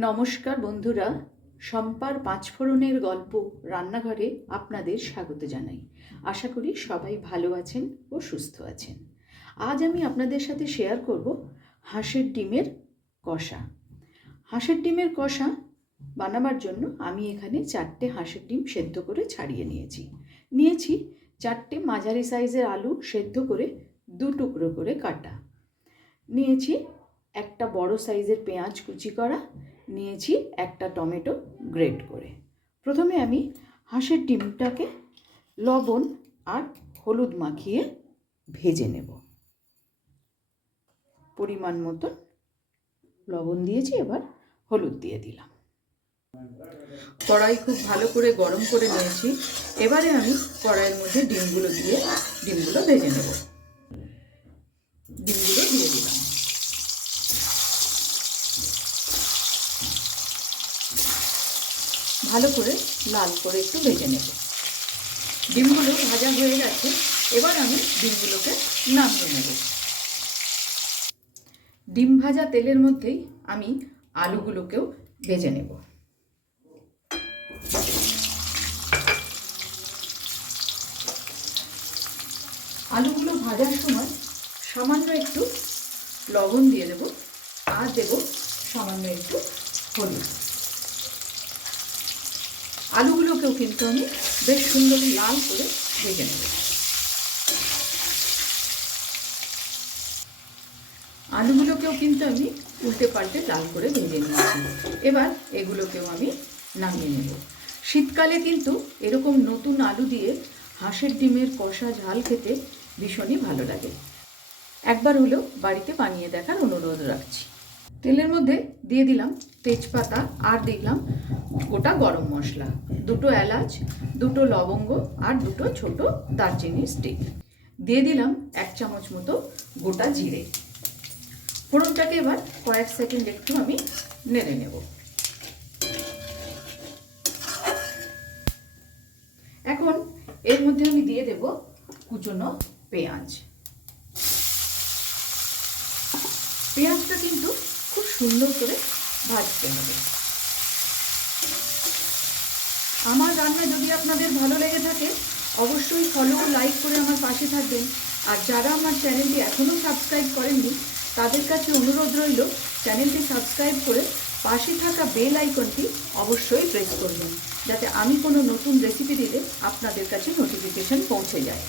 নমস্কার বন্ধুরা, সম্পার পাঁচফোড়নের গল্প রান্নাঘরে আপনাদের স্বাগত জানাই। আশা করি সবাই ভালো আছেন ও সুস্থ আছেন। আজ আমি আপনাদের সাথে শেয়ার করব হাঁসের ডিমের কষা। হাঁসের ডিমের কষা বানাবার জন্য আমি এখানে চারটে হাঁসের ডিম সেদ্ধ করে ছাড়িয়ে নিয়েছি। নিয়েছি চারটে মাঝারি সাইজের আলু সেদ্ধ করে দু টুকরো করে কাটা। নিয়েছি একটা বড় সাইজের পেঁয়াজ কুচি করা নিয়েছি একটা টমেটো গ্রেট করে। প্রথমে আমি হাঁসের ডিমটাকে লবণ আর হলুদ মাখিয়ে ভেজে নেব। পরিমাণ মতো লবণ দিয়েছি, এবার হলুদ দিয়ে দিলাম। কড়াই খুব ভালো করে গরম করে নিয়েছি। এবারে আমি কড়াইয়ের মধ্যে ডিমগুলো দিয়ে ডিমগুলো ভেজে নেব। ডিমগুলো দিয়ে দিলাম ভালো করে লাল করে একটু ভেজে নেব। ডিমগুলো ভাজা হয়ে গেছে, এবার আমি ডিমগুলোকে নামিয়ে নেব। ডিম ভাজা তেলের মধ্যেই আমি আলুগুলোকেও ভেজে নেব। আলুগুলো ভাজার সময় সামান্য একটু লবণ দিয়ে দেব, আর দেব সামান্য একটু হলুদ। আলুগুলোকেও কিন্তু আমি বেশ সুন্দর লাল করে ভেজে নেব। আলুগুলোকেও কিন্তু আমি উল্টে পাল্টে লাল করে ভেজে নিয়েছি। এবার এগুলোকেও আমি নামিয়ে নেব। শীতকালে কিন্তু এরকম নতুন আলু দিয়ে হাঁসের ডিমের কষা ঝাল খেতে ভীষণই ভালো লাগে। একবার হলেও বাড়িতে বানিয়ে দেখার অনুরোধ রাখছি। তেলের মধ্যে দিয়ে দিলাম তেজপাতা আর দিলাম গোটা গরম মশলা। দুটো এলাচ, দুটো লবঙ্গ আর দুটো ছোট দারচিনি স্টিক দিয়ে দিলাম এক চামচ মতো গোটা জিরে। ফোড়নটাকে এবার কয়েক সেকেন্ড একটু আমি নেড়ে নেব। এখন এর মধ্যে আমি দিয়ে দেব কুচনো পেঁয়াজ। পেঁয়াজটা কিন্তু সুন্দর করে ভাজতে হবে। আমার রান্না যদি আপনাদের ভালো লেগে থাকে, অবশ্যই ফলো লাইক করে আমার পাশে থাকবেন। আর যারা আমার চ্যানেলটি এখনও সাবস্ক্রাইব করেননি, তাদের কাছে অনুরোধ রইল চ্যানেলটি সাবস্ক্রাইব করে পাশে থাকা বেল আইকনটি অবশ্যই প্রেস করবেন, যাতে আমি কোনো নতুন রেসিপি দিলে আপনাদের কাছে নোটিফিকেশন পৌঁছে যায়।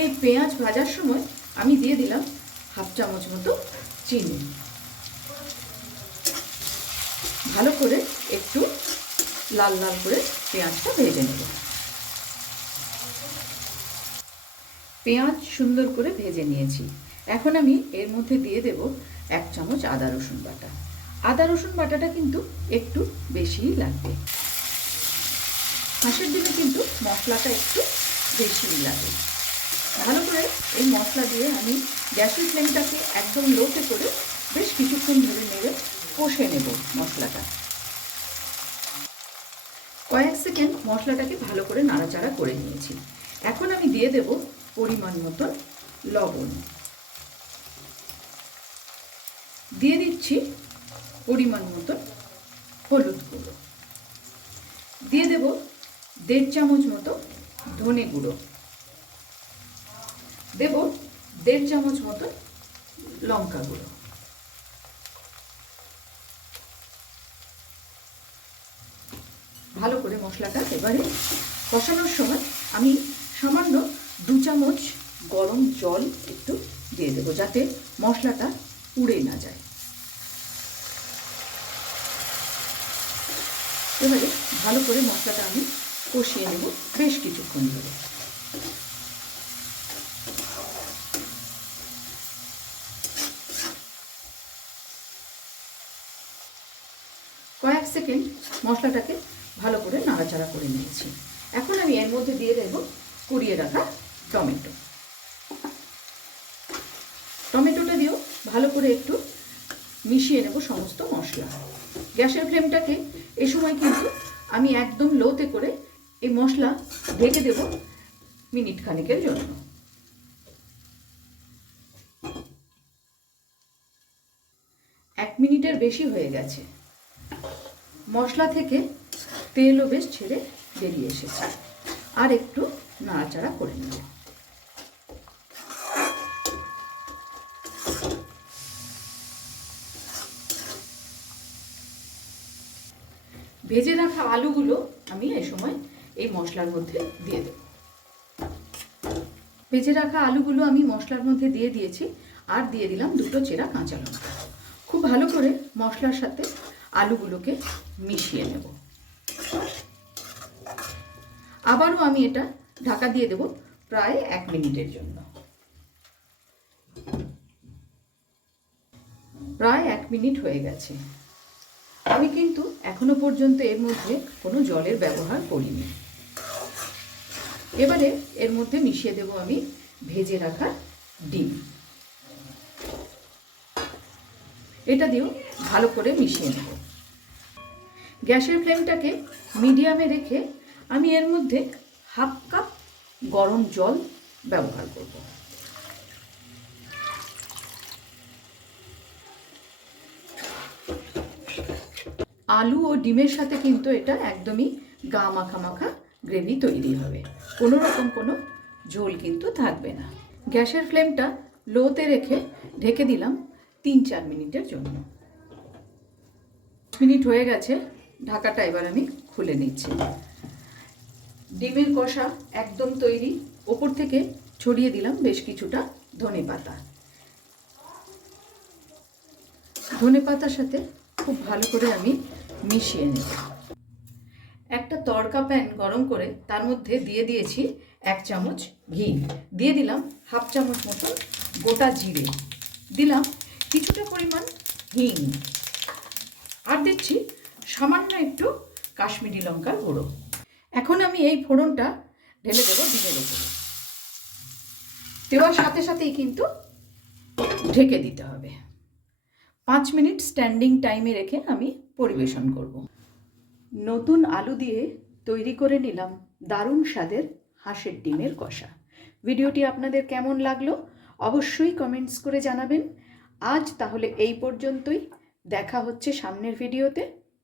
এই পেঁয়াজ ভাজার সময় আমি দিয়ে দিলাম হাফ চামচ মতো চিনি। ভালো করে একটু লাল লাল করে পেঁয়াজটা ভেজে নেব। পেঁয়াজ সুন্দর করে ভেজে নিয়েছি। এখন আমি এর মধ্যে দিয়ে দেব এক চামচ আদা রসুন বাটা। আদা রসুন বাটাটা কিন্তু একটু বেশিই লাগবে। হাঁসের ডিমে কিন্তু মশলাটা একটু বেশিই লাগে। ভালো করে এই মশলা দিয়ে আমি গ্যাসের ফ্লেমটাকে একদম লোতে করে বেশ কিছুক্ষণ ধরে নেড়ে কষে নেব মশলাটা। কয়েক সেকেন্ড মশলাটাকে ভালো করে নাড়াচাড়া করে নিয়েছি। এখন আমি দিয়ে দেব পরিমাণ মতো লবণ। দিয়ে দিচ্ছি পরিমাণ মতো হলুদ গুঁড়ো। দিয়ে দেব দেড় চামচ মতো ধনে গুঁড়ো। দেব দেড় চামচ মতো লঙ্কা গুঁড়ো। ভালো করে মশলাটা এবারে কষানোর সময় আমি সামান্য দু চামচ গরম জল একটু দিয়ে দেবো যাতে মশলাটা উড়ে না যায়। এবারে ভালো করে মশলাটা আমি কষিয়ে নেব বেশ কিছুক্ষণ ধরে। কয়েক সেকেন্ড মশলাটাকে ভালো করে নাড়াচাড়া করে নিয়েছি। এখন আমি এর মধ্যে দিয়ে দেব কুড়িয়ে রাখা টমেটো। টমেটোটা দিয়েও ভালো করে একটু মিশিয়ে নেব সমস্ত মশলা। গ্যাসের ফ্লেমটাকে এ সময় কিন্তু আমি একদম লোতে করে এই মশলা ঢেকে দেব মিনিট খানেকের জন্য। এক মিনিটের বেশি হয়ে গেছে। মশলা থেকে তেলও বেশ ছেড়ে বেরিয়ে এসেছে। আর একটু নাড়াচাড়া করে নেব। ভেজে রাখা আলুগুলো আমি এই সময় এই মশলার মধ্যে দিয়ে দেব। ভেজে রাখা আলুগুলো আমি মশলার মধ্যে দিয়ে দিয়েছি, আর দিয়ে দিলাম দুটো চেরা কাঁচা লঙ্কা। খুব ভালো করে মশলার সাথে আলুগুলোকে মিশিয়ে নেব। আবারও আমি এটা ঢাকা দিয়ে দেব প্রায় এক মিনিটের জন্য। প্রায় এক মিনিট হয়ে গেছে। আমি কিন্তু এখনও পর্যন্ত এর মধ্যে কোনো জলের ব্যবহার করিনি। এবারে এর মধ্যে মিশিয়ে দেব আমি ভেজে রাখা ডিম। এটা দিয়েও ভালো করে মিশিয়ে নেব। গ্যাসের ফ্লেমটাকে মিডিয়ামে রেখে আমি এর মধ্যে হাফ কাপ গরম জল ব্যবহার করব। আলু ও ডিমের সাথে কিন্তু এটা একদমই গা মাখা মাখা গ্রেভি তৈরি হবে। কোনো রকম কোনো ঝোল কিন্তু থাকবে না। গ্যাসের ফ্লেমটা লোতে রেখে ঢেকে দিলাম তিন চার মিনিটের জন্য। মিনিট হয়ে গেছে। ঢাকাটা এবার আমি খুলে নিচ্ছি। ডিমের কষা একদম তৈরি। ওপর থেকে ছড়িয়ে দিলাম বেশ কিছুটা ধনে পাতা। ধনে পাতার সাথে খুব ভালো করে আমি মিশিয়ে নেব। একটা তড়কা প্যান গরম করে তার মধ্যে দিয়ে দিয়েছি এক চামচ ঘি। দিয়ে দিলাম হাফ চামচ মতন গোটা জিরে। দিলাম কিছুটা পরিমাণ হিং। আর দিচ্ছি সামান্য একটু কাশ্মীরি লঙ্কার গুঁড়ো। এখন আমি এই ফোড়নটা ঢেলে দেবো ডিমের উপরে দেওয়ার সাথে সাথেই কিন্তু ঢেকে দিতে হবে। পাঁচ মিনিট স্ট্যান্ডিং টাইমে রেখে আমি পরিবেশন করব। নতুন আলু দিয়ে তৈরি করে নিলাম দারুণ স্বাদের হাঁসের ডিমের কষা। ভিডিওটি আপনাদের কেমন লাগল অবশ্যই কমেন্টস করে জানাবেন। আজ তাহলে এই পর্যন্তই। দেখা হচ্ছে সামনের ভিডিওতে।